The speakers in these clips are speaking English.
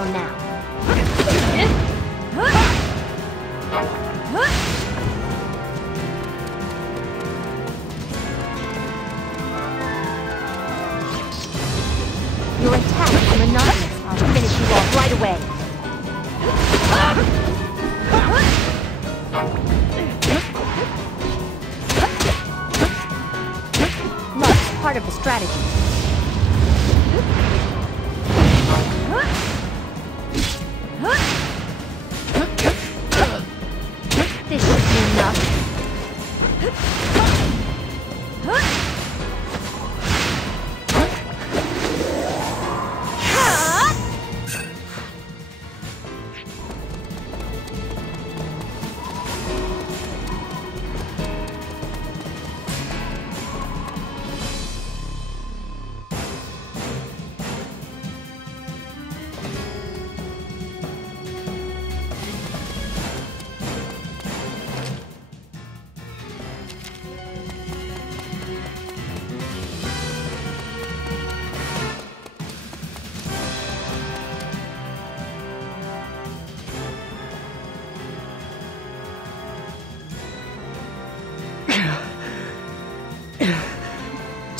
until now. Your attack is monotonous. I'll finish you off right away. Luck's part of the strategy. This should be enough.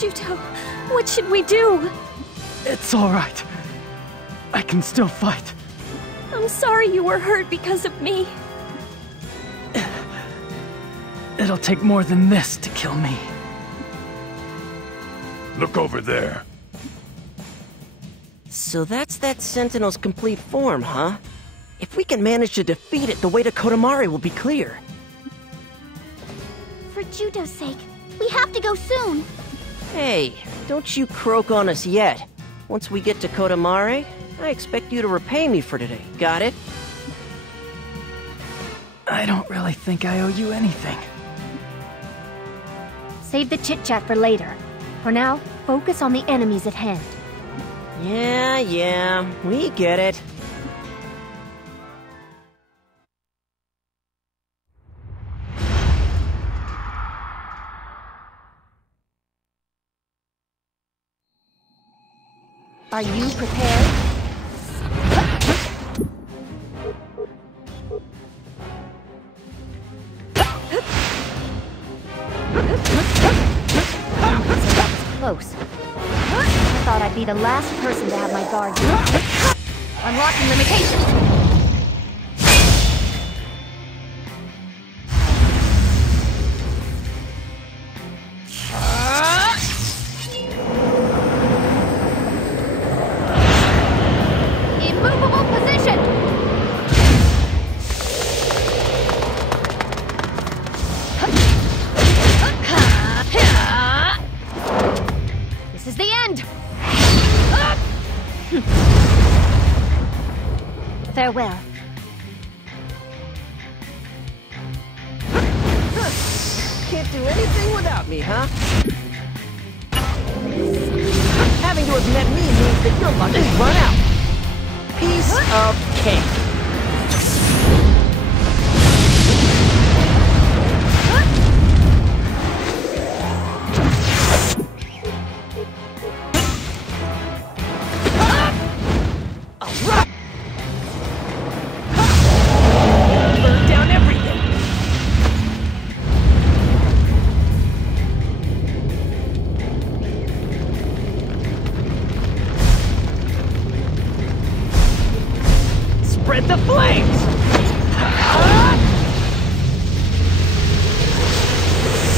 Juto, what should we do? It's all right. I can still fight. I'm sorry you were hurt because of me. It'll take more than this to kill me. Look over there. So that's that Sentinel's complete form, huh? If we can manage to defeat it, the way to Kotomari will be clear. For Juto's sake, we have to go soon. Hey, don't you croak on us yet. Once we get to Kotomari, I expect you to repay me for today. Got it? I don't really think I owe you anything. Save the chit-chat for later. For now, focus on the enemies at hand. Yeah, we get it. Are you prepared? Close. I thought I'd be the last person to have my guard down. Unlocking limitations! Farewell. Can't do anything without me, huh? Having to have met me means that your luck has run out. Piece of cake. The flames!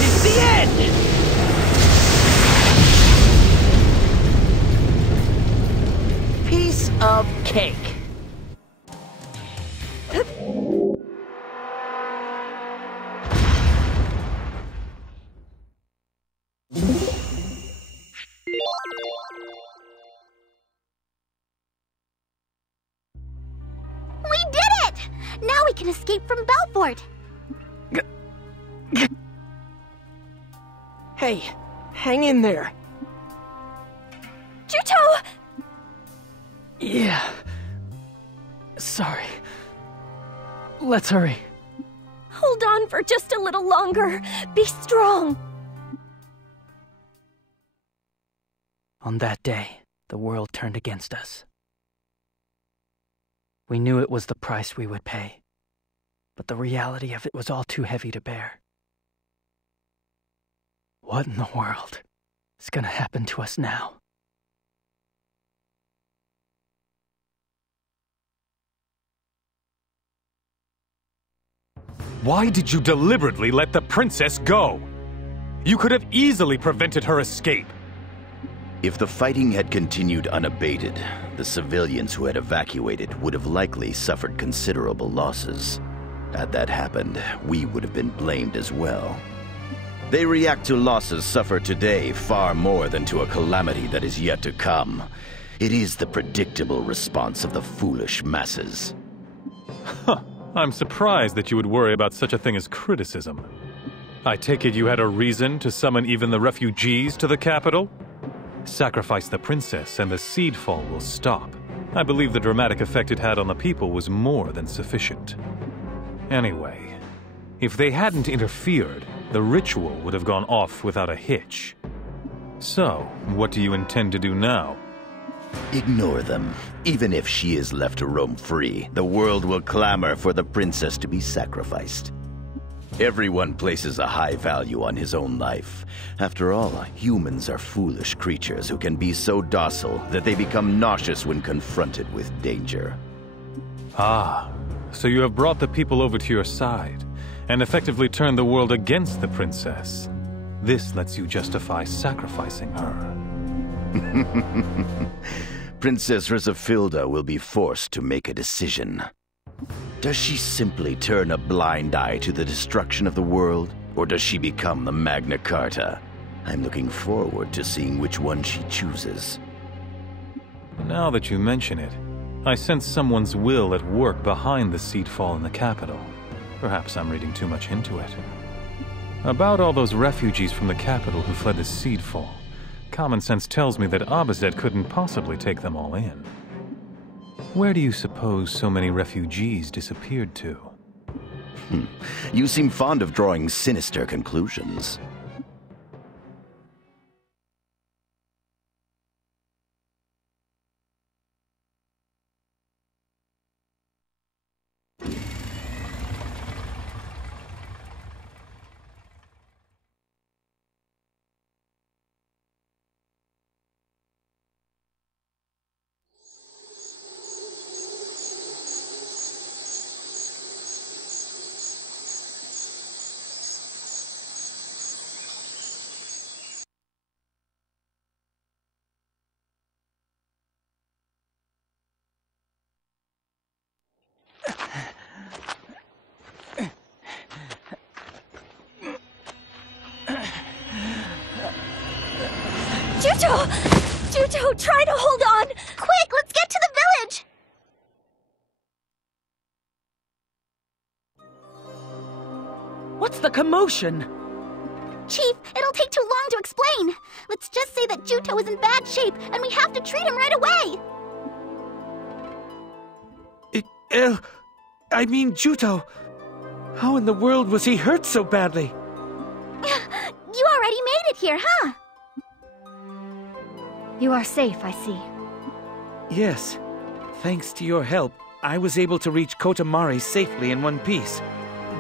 It's the end! Piece of cake. Now we can escape from Belfort! Hey, hang in there. Juto! Yeah. Sorry. Let's hurry. Hold on for just a little longer. Be strong. On that day, the world turned against us. We knew it was the price we would pay, but the reality of it was all too heavy to bear. What in the world is gonna happen to us now? Why did you deliberately let the princess go? You could have easily prevented her escape. If the fighting had continued unabated, the civilians who had evacuated would have likely suffered considerable losses. Had that happened, we would have been blamed as well. They react to losses suffered today far more than to a calamity that is yet to come. It is the predictable response of the foolish masses. Huh. I'm surprised that you would worry about such a thing as criticism. I take it you had a reason to summon even the refugees to the capital? Sacrifice the princess and the seed fall will stop. I believe the dramatic effect it had on the people was more than sufficient. Anyway, if they hadn't interfered, the ritual would have gone off without a hitch. So, what do you intend to do now? Ignore them. Even if she is left to roam free, the world will clamor for the princess to be sacrificed. Everyone places a high value on his own life. After all, humans are foolish creatures who can be so docile that they become nauseous when confronted with danger. Ah, so you have brought the people over to your side, and effectively turned the world against the princess. This lets you justify sacrificing her. Princess Rzephillda will be forced to make a decision. Does she simply turn a blind eye to the destruction of the world, or does she become the Magna Carta? I'm looking forward to seeing which one she chooses. Now that you mention it, I sense someone's will at work behind the seed fall in the capital. Perhaps I'm reading too much into it. About all those refugees from the capital who fled the seed fall, common sense tells me that Abazed couldn't possibly take them all in. Where do you suppose so many refugees disappeared to? You seem fond of drawing sinister conclusions. Juto! Juto, try to hold on! Quick, let's get to the village! What's the commotion? Chief, it'll take too long to explain. Let's just say that Juto is in bad shape, and we have to treat him right away. I mean, Juto. How in the world was he hurt so badly? You already made it here, huh? You are safe, I see. Yes. Thanks to your help, I was able to reach Kotamari safely in one piece.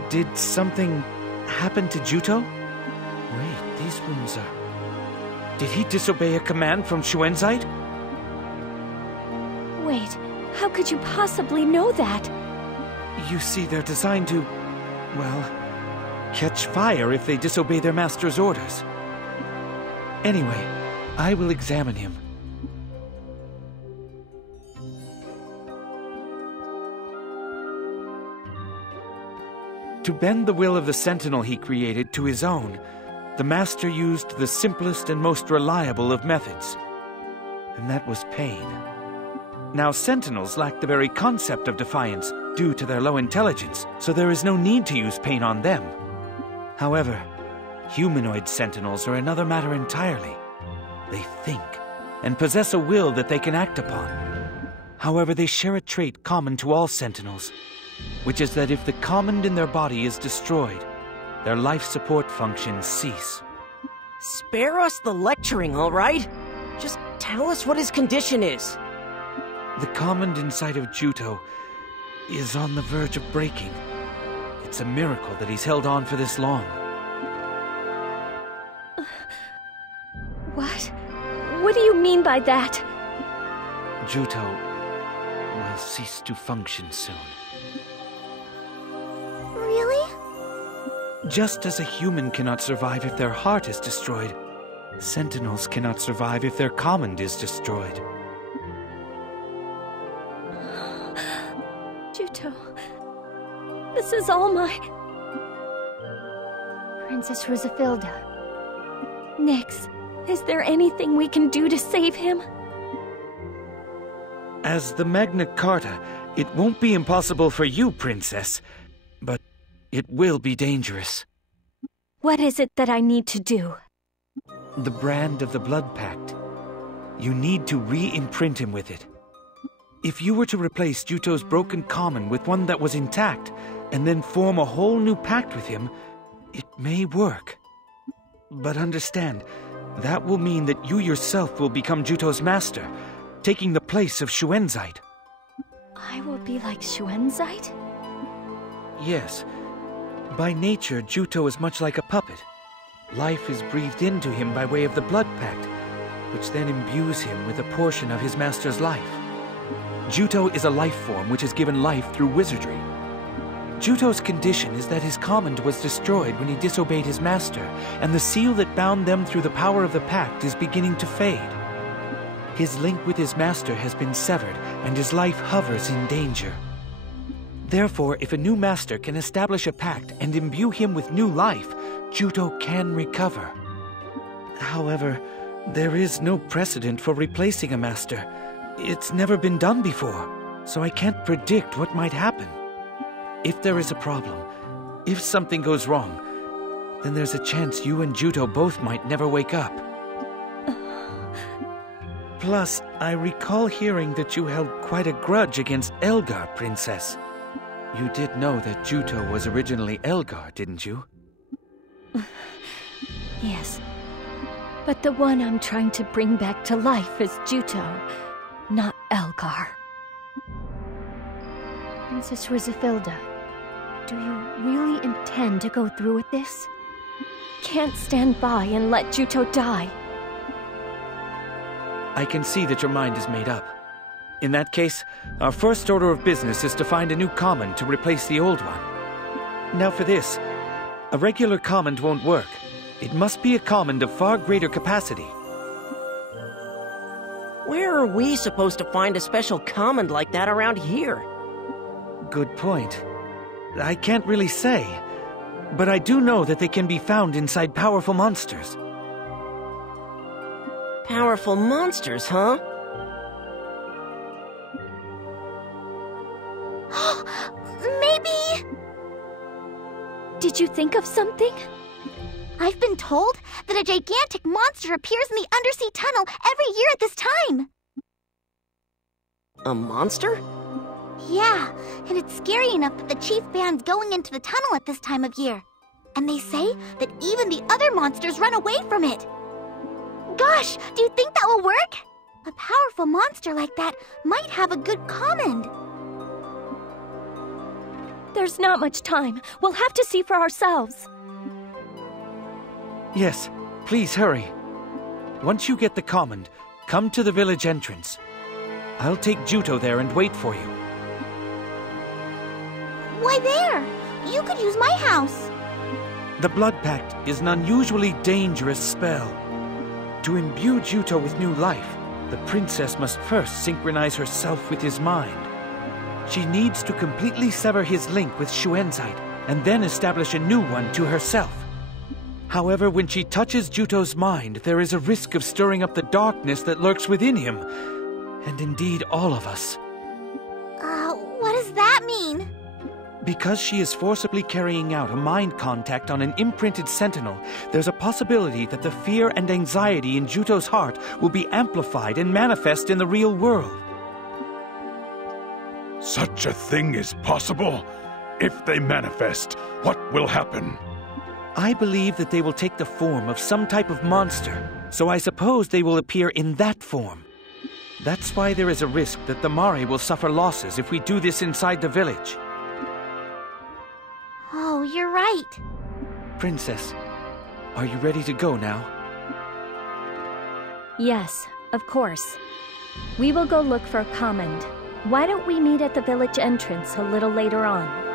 Did something happen to Juto? Wait, these rooms are... Did he disobey a command from Schuenzeit? Wait, how could you possibly know that? You see, they're designed to, well, catch fire if they disobey their master's orders. Anyway, I will examine him. To bend the will of the sentinel he created to his own, the master used the simplest and most reliable of methods. And that was pain. Now, sentinels lack the very concept of defiance due to their low intelligence, so there is no need to use pain on them. However, humanoid sentinels are another matter entirely. They think, and possess a will that they can act upon. However, they share a trait common to all sentinels, which is that if the command in their body is destroyed, their life support functions cease. Spare us the lecturing, all right? Just tell us what his condition is. The command inside of Juto is on the verge of breaking. It's a miracle that he's held on for this long. What? What do you mean by that? Juto will cease to function soon. Really? Just as a human cannot survive if their heart is destroyed, sentinels cannot survive if their command is destroyed. Juto, this is all my... Princess Rzephillda. Nyx, is there anything we can do to save him? As the Magna Carta, it won't be impossible for you, Princess, but it will be dangerous. What is it that I need to do? The brand of the Blood Pact. You need to re-imprint him with it. If you were to replace Juto's broken common with one that was intact, and then form a whole new pact with him, it may work. But understand, that will mean that you yourself will become Juto's master, taking the place of Schuenzeit. I will be like Schuenzeit? Yes. By nature, Juto is much like a puppet. Life is breathed into him by way of the Blood Pact, which then imbues him with a portion of his master's life. Juto is a life form which is given life through wizardry. Juto's condition is that his command was destroyed when he disobeyed his master, and the seal that bound them through the power of the pact is beginning to fade. His link with his master has been severed, and his life hovers in danger. Therefore, if a new master can establish a pact and imbue him with new life, Juto can recover. However, there is no precedent for replacing a master. It's never been done before, so I can't predict what might happen. If there is a problem, if something goes wrong, then there's a chance you and Juto both might never wake up. Plus, I recall hearing that you held quite a grudge against Elgar, Princess. You did know that Juto was originally Elgar, didn't you? Yes. But the one I'm trying to bring back to life is Juto, not Elgar. Princess Rzephillda, do you really intend to go through with this? Can't stand by and let Juto die. I can see that your mind is made up. In that case, our first order of business is to find a new command to replace the old one. Now for this, a regular command won't work. It must be a command of far greater capacity. Where are we supposed to find a special command like that around here? Good point. I can't really say, but I do know that they can be found inside powerful monsters. Powerful monsters, huh? Maybe... Did you think of something? I've been told that a gigantic monster appears in the undersea tunnel every year at this time. A monster? Yeah, and it's scary enough that the chief band's going into the tunnel at this time of year. And they say that even the other monsters run away from it. Gosh, do you think that will work? A powerful monster like that might have a good command. There's not much time. We'll have to see for ourselves. Yes, please hurry. Once you get the command, come to the village entrance. I'll take Juto there and wait for you. Why there? You could use my house. The Blood Pact is an unusually dangerous spell. To imbue Juto with new life, the princess must first synchronize herself with his mind. She needs to completely sever his link with Schuenzeit, and then establish a new one to herself. However, when she touches Juto's mind, there is a risk of stirring up the darkness that lurks within him, and indeed all of us. What does that mean? Because she is forcibly carrying out a mind contact on an imprinted sentinel, there's a possibility that the fear and anxiety in Juto's heart will be amplified and manifest in the real world. Such a thing is possible? If they manifest, what will happen? I believe that they will take the form of some type of monster, so I suppose they will appear in that form. That's why there is a risk that the Mari will suffer losses if we do this inside the village. Oh, you're right. Princess, are you ready to go now? Yes, of course. We will go look for a command. Why don't we meet at the village entrance a little later on?